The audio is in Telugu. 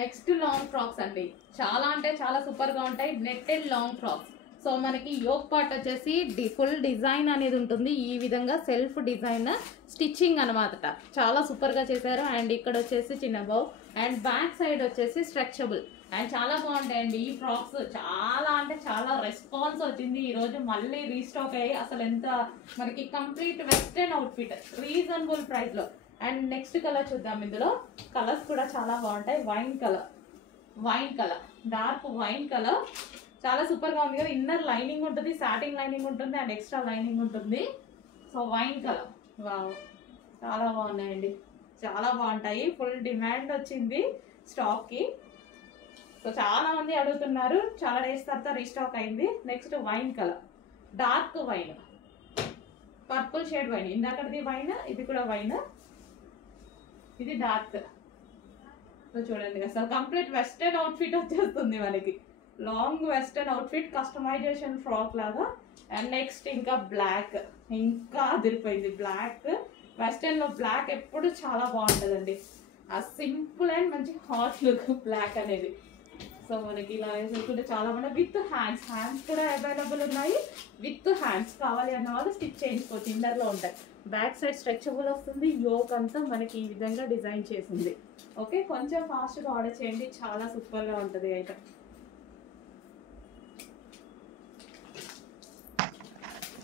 నెక్స్ట్ లాంగ్ ఫ్రాక్స్ అండి. చాలా అంటే చాలా సూపర్ గా ఉంటాయి. Netted long frocks. సో మనకి యోక్ పార్ట్ వచ్చేసి ఫుల్ డిజైన్ అనేది ఉంటుంది. ఈ విధంగా సెల్ఫ్ డిజైన్ స్టిచ్చింగ్ అనమాట. చాలా సూపర్ గా చేశారు. అండ్ ఇక్కడ వచ్చేసి చిన్న బౌ అండ్ బ్యాక్ సైడ్ వచ్చేసి స్ట్రెచబుల్ అండ్ చాలా బాగుంటాయండి ఈ ఫ్రాక్స్. చాలా అంటే చాలా రెస్పాన్స్ వచ్చింది. ఈ రోజు మళ్ళీ రీస్టాక్ అయ్యి అసలు ఎంత మనకి complete western outfit reasonable price లో. అండ్ నెక్స్ట్ కలర్ చూద్దాం. ఇందులో కలర్స్ కూడా చాలా బాగుంటాయి. Wine colour dark wine colour చాలా సూపర్ గా ఉంది కదా. ఇన్నర్ లైనింగ్ ఉంటుంది, సాటిన్ లైనింగ్ ఉంటుంది అండ్ ఎక్స్ట్రా లైనింగ్ ఉంటుంది. సో వైన్ కలర్ వావ్ చాలా బాగున్నాయండి, చాలా బాగుంటాయి. ఫుల్ డిమాండ్ వచ్చింది స్టాక్ కి. సో చాలా మంది అడుగుతున్నారు, చాలా డేస్ తర్వాత రీస్టాక్ అయింది. Next wine colour dark wine, purple shade wine. ఇందాకది wine, ఇది కూడా వైన్, ఇది డార్క్. సో చూడండి అసలు కంప్లీట్ వెస్టర్న్ అవుట్ఫిట్ వచ్చేస్తుంది మనకి. Long western outfit customization frock లాగా. అండ్ నెక్స్ట్ ఇంకా బ్లాక్, ఇంకా అదిరిపోయింది బ్లాక్. వెస్టర్న్ లో బ్లాక్ ఎప్పుడు చాలా బాగుంటుందండి. ఆ సింపుల్ అండ్ మంచి హాట్ లుక్ బ్లాక్ అనేది. సో మనకి ఇలా వేసుకుంటే చాలా బాగుంది. విత్ హ్యాండ్స్ కూడా అవైలబుల్ ఉన్నాయి. విత్ హ్యాండ్స్ కావాలి అన్న వాళ్ళు స్టిచ్ చేయించుకోవచ్చు. ఇందర్లో ఉంటాయి. బ్యాక్ సైడ్ స్ట్రెచబుల్ వస్తుంది. యోక్ అంతా మనకి ఈ విధంగా డిజైన్ చేసింది. ఓకే, కొంచెం ఫాస్ట్గా ఆర్డర్ చేయండి, చాలా సూపర్గా ఉంటుంది అయితే.